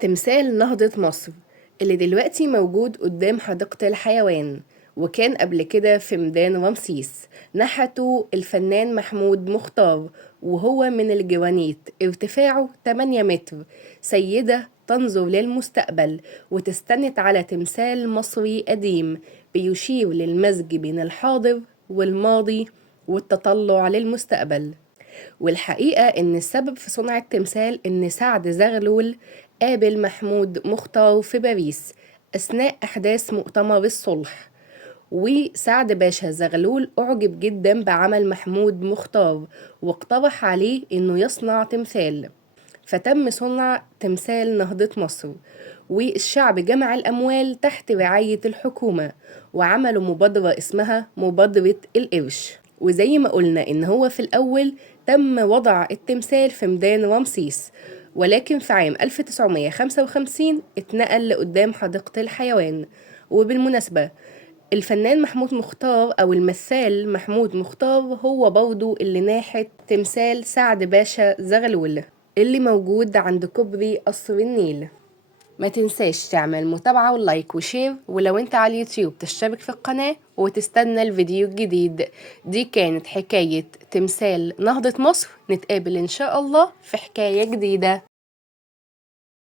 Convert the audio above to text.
تمثال نهضة مصر اللي دلوقتي موجود قدام حديقة الحيوان، وكان قبل كده في ميدان رمسيس. نحته الفنان محمود مختار، وهو من الجرانيت، ارتفاعه 8 متر. سيدة تنظر للمستقبل وتستند على تمثال مصري قديم بيشير للمزج بين الحاضر والماضي والتطلع للمستقبل. والحقيقة إن السبب في صنع التمثال إن سعد زغلول قابل محمود مختار في باريس أثناء أحداث مؤتمر الصلح، وسعد باشا زغلول أعجب جدا بعمل محمود مختار واقترح عليه إنه يصنع تمثال، فتم صنع تمثال نهضة مصر. والشعب جمع الأموال تحت رعاية الحكومة وعملوا مبادرة اسمها مبادرة القرش. وزي ما قلنا إن هو في الأول تم وضع التمثال في ميدان رمسيس، ولكن في عام 1955 اتنقل لقدام حديقة الحيوان. وبالمناسبة الفنان محمود مختار أو المثال محمود مختار هو برضو اللي ناحت تمثال سعد باشا زغلول اللي موجود عند كوبري قصر النيل. ما تنساش تعمل متابعة ولايك وشير، ولو انت على اليوتيوب تشترك في القناة وتستنى الفيديو الجديد. دي كانت حكاية تمثال نهضة مصر، نتقابل ان شاء الله في حكاية جديدة.